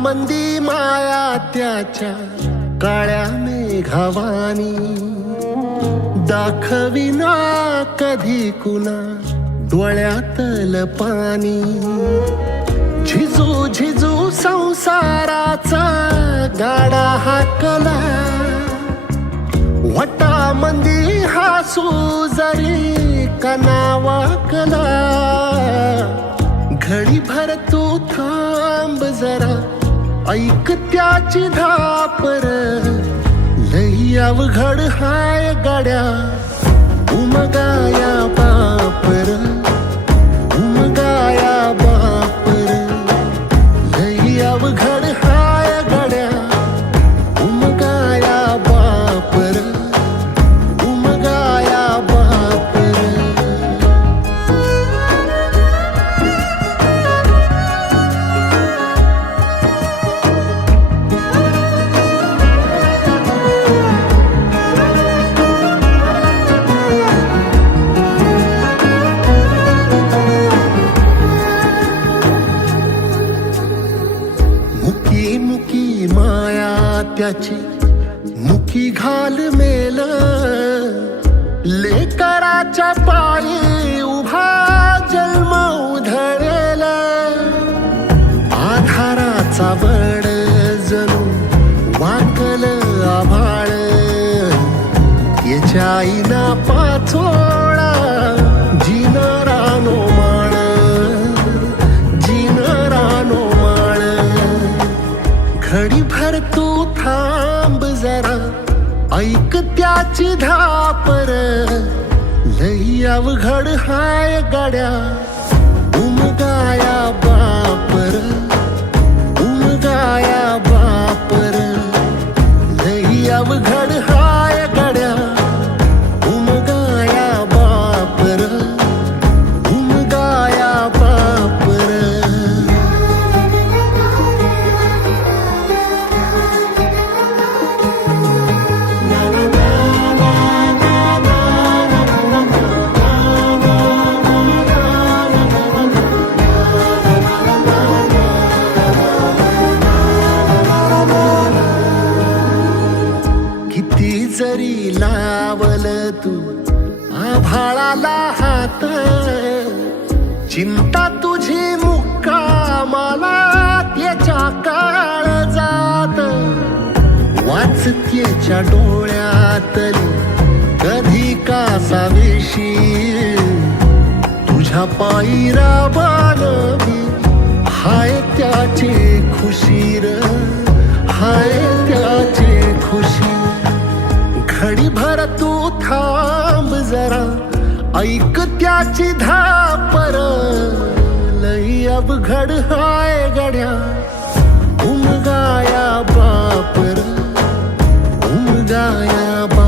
मंदी माया त्याच्या काळ्या मेघावानी, दाखविना कधी कुणा डोळ्यातल पाणी. झिजू झिजू संसाराचा गाडा हाकला, वटामंदी हासू जरी कना वाकला. घडी भर तू थांब जरा, ऐक त्याची धापर, लई अवघड हाय गड्या उमगाया बापर, उमगाया बापर. लई अवघड हाय गड्या उमगाया बापर, उमगाया बापर. मुकी मुकी माया त्याची मुकी घाल मेल, लेकराच्या पायी उभा जन्म उधळेल. आधाराचा बळ जणू वाकल आभाळ, याच्या आईना पाचोळा जिनरानो माळ, जिनरानो माळ. घडी भर तू थांब जरा, ऐक त्याची धापर, लई अवघड हाय गड्या उमगाया बापर, उमगाया बापर. लई अवघड हाय गड्या उमगाया बापर, उमगाया बापर. किती जरी लावल तू आभाळाला हात, चिंता तुझी मुक्कामाला त्याच्या काळजात. वाचतेच्या डोळ्यातली कधी कासावेशी, तुझ्या पायी राबान मी हाय त्याचे खुशीर, हाय त्याचे खुशी. घडी भर तू थांब जरा, ऐक त्याची धापर, लई अवघड हाय गड्या उमगाया बापर, उमगाया बापर.